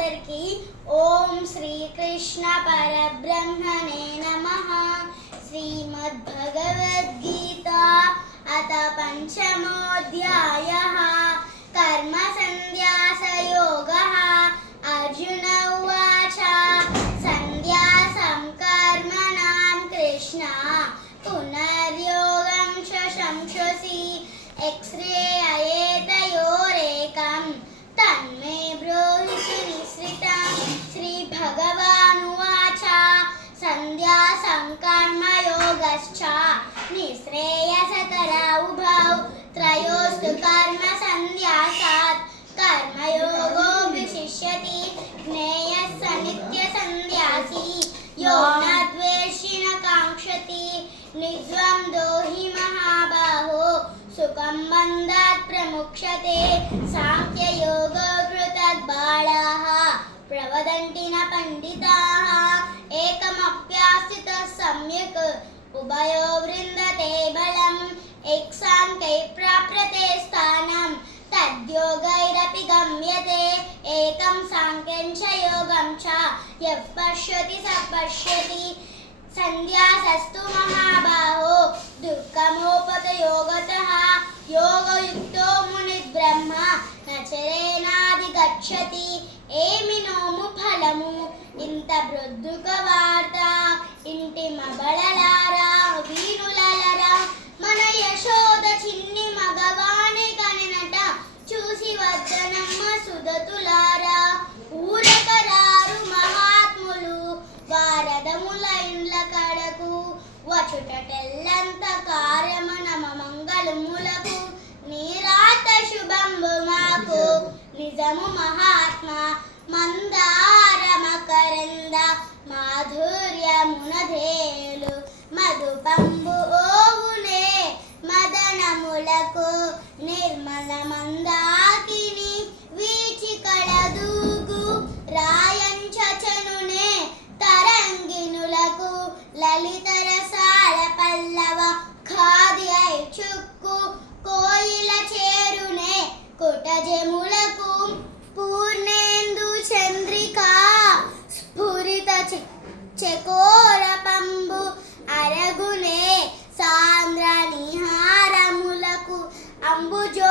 అందరికీ ఓం శ్రీకృష్ణ పరబ్రహ్మణే నమః. శ్రీమద్భగవద్గీత అత పంచమోऽధ్యాయः. కర్మ సంన్యాసయోగः. అర్జున ఉవాచ సంన్యాసం కర్మణాం కృష్ణ పునర్యోగం చ సంశసి ఎక్స్రేయతయోరేకం తన్మే బ్రూహి సునిశ్రితం. శ్రీభగవానువాచ సంధ్యాసం కర్మయోగశ్చ నిశ్రేయసకర ఉభౌ త్రయోస్తు కర్మ సంన్యాసాత్ కర్మయోగో విశిష్యతి. జ్ఞేయః స నిత్య సన్యాసి యో న ద్వేషి న కాంక్షతి. నిర్ద్వంద్వో హి మహాబాహో సుఖం బంధాత్ ప్రముచ్యతే. సాంఖ్యయోగో పృథగ్బాలాః ప్రవదంతి న పండితాః. ఏకమప్యాస్థితః సమ్యక్ ఉభయో వృందతే బలం. ఏక్సాంకై ప్రాప్యతే స్థానం తద్యోగైరపి గమ్యతే. ఏకం సాంఖ్యం చ యోగం చ యః పశ్యతి స పశ్యతి. సంధ్యాసస్తు మహాబాహో దుఃఖమోపతయోగతః. యోగయుక్తో మునిర్బ్రహ్మ న చరేనాధిగచ్చతి. ఏమి నోము ఫలము ఇంత బ్రొద్దుక వార్త. ఇంటి మబళలారా వీరులలరా మన యశోద చిన్ని మగవాణి కనినట చూసి వద్దనమ్మ సుదతులారా. ఊరకరారు మహాత్ములు వారదముల ఇండ్ల కడకు. వచుటటెల్లంత కార్యమనమ మంగళములకు. నీరాత శుభంబు మాకు నిజము మహాత్మా. మందార మకరంద మాధుర్యమునధేలు మధుపంబు ఓవునే మదనములకు. నిర్మల మందాకిని వీచికడ దూగు రాయంచనునే తరంగినులకు. లలిత రసాల పల్లవ ఖాది ఐ చుక్కు కోయిల చేరునే కుటజములకు. పూర్ణేందు చంద్రికా స్ఫురిత చకోర పంబు అరగునే సాంద్ర నిహారములకు. అంబుజో